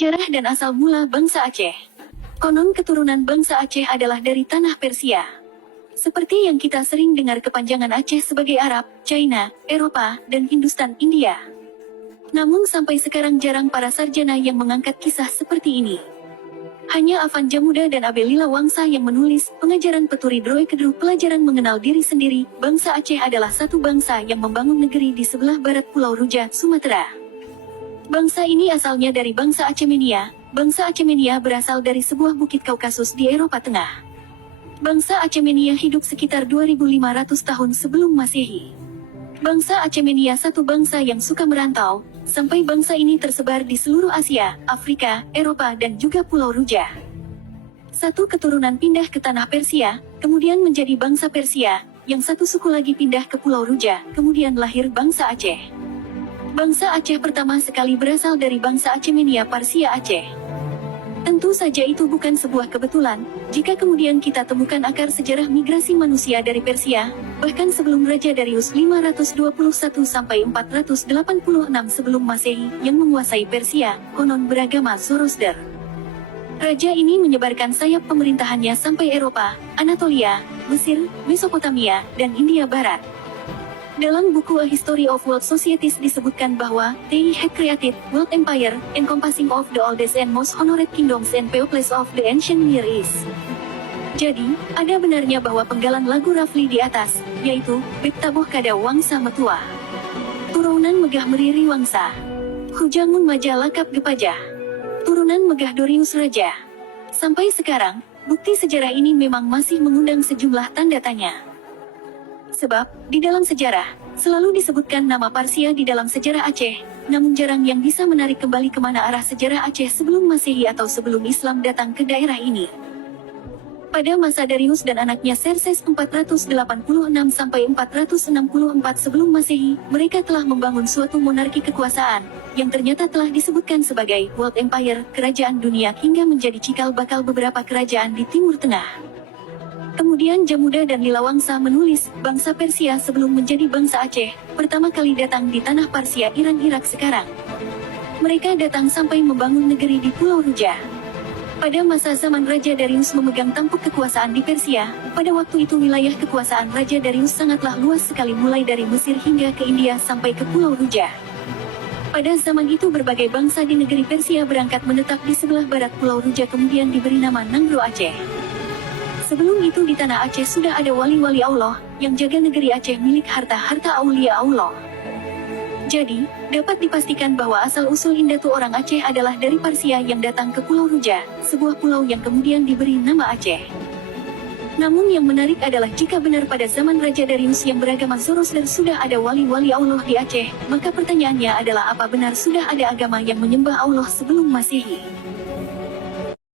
Sejarah dan asal mula bangsa Aceh. Konon keturunan bangsa Aceh adalah dari tanah Persia. Seperti yang kita sering dengar kepanjangan Aceh sebagai Arab, China, Eropa, dan Hindustan, India. Namun sampai sekarang jarang para sarjana yang mengangkat kisah seperti ini. Hanya Afan Jamuda dan Abel Lila Wangsa yang menulis pengajaran Peturi Droi Kedru pelajaran mengenal diri sendiri. Bangsa Aceh adalah satu bangsa yang membangun negeri di sebelah barat Pulau Ruja, Sumatera. Bangsa ini asalnya dari bangsa Acemenia. Bangsa Acemenia berasal dari sebuah bukit Kaukasus di Eropa Tengah. Bangsa Acemenia hidup sekitar 2500 tahun sebelum Masehi. Bangsa Acemenia satu bangsa yang suka merantau, sampai bangsa ini tersebar di seluruh Asia, Afrika, Eropa dan juga Pulau Ruja. Satu keturunan pindah ke tanah Persia, kemudian menjadi bangsa Persia, yang satu suku lagi pindah ke Pulau Ruja, kemudian lahir bangsa Aceh. Bangsa Aceh pertama sekali berasal dari bangsa Acemenia Parsia Aceh. Tentu saja itu bukan sebuah kebetulan, jika kemudian kita temukan akar sejarah migrasi manusia dari Persia, bahkan sebelum Raja Darius 521 sampai 486 sebelum Masehi yang menguasai Persia, konon beragama Zoroaster. Raja ini menyebarkan sayap pemerintahannya sampai Eropa, Anatolia, Mesir, Mesopotamia, dan India Barat. Dalam buku A History of World Societies disebutkan bahwa they had created world empire encompassing of the oldest and most honored kingdoms and peoples of the ancient Near East. Jadi, ada benarnya bahwa penggalan lagu Rafli di atas, yaitu Bektaboh Kada Wangsa Metua, turunan Megah Meriri Wangsa, Hujangun Maja Lakap Gepajah, turunan Megah Dorius Raja. Sampai sekarang, bukti sejarah ini memang masih mengundang sejumlah tanda tanya. Sebab, di dalam sejarah, selalu disebutkan nama Parsia di dalam sejarah Aceh, namun jarang yang bisa menarik kembali kemana arah sejarah Aceh sebelum Masehi atau sebelum Islam datang ke daerah ini. Pada masa Darius dan anaknya Xerxes 486 sampai 464 sebelum Masehi, mereka telah membangun suatu monarki kekuasaan, yang ternyata telah disebutkan sebagai World Empire, kerajaan dunia hingga menjadi cikal bakal beberapa kerajaan di Timur Tengah. Kemudian Jamuda dan Lila Wangsa menulis, bangsa Persia sebelum menjadi bangsa Aceh, pertama kali datang di tanah Parsia Iran Irak sekarang. Mereka datang sampai membangun negeri di Pulau Ruja. Pada masa zaman Raja Darius memegang tampuk kekuasaan di Persia, pada waktu itu wilayah kekuasaan Raja Darius sangatlah luas sekali mulai dari Mesir hingga ke India sampai ke Pulau Ruja. Pada zaman itu berbagai bangsa di negeri Persia berangkat menetap di sebelah barat Pulau Ruja kemudian diberi nama Nanggro Aceh. Sebelum itu di tanah Aceh sudah ada wali-wali Allah, yang jaga negeri Aceh milik harta-harta aulia Allah. Jadi, dapat dipastikan bahwa asal-usul Indatu orang Aceh adalah dari Parsia yang datang ke Pulau Ruja, sebuah pulau yang kemudian diberi nama Aceh. Namun yang menarik adalah jika benar pada zaman Raja Darius yang beragama Zoroaster sudah ada wali-wali Allah di Aceh, maka pertanyaannya adalah apa benar sudah ada agama yang menyembah Allah sebelum Masehi?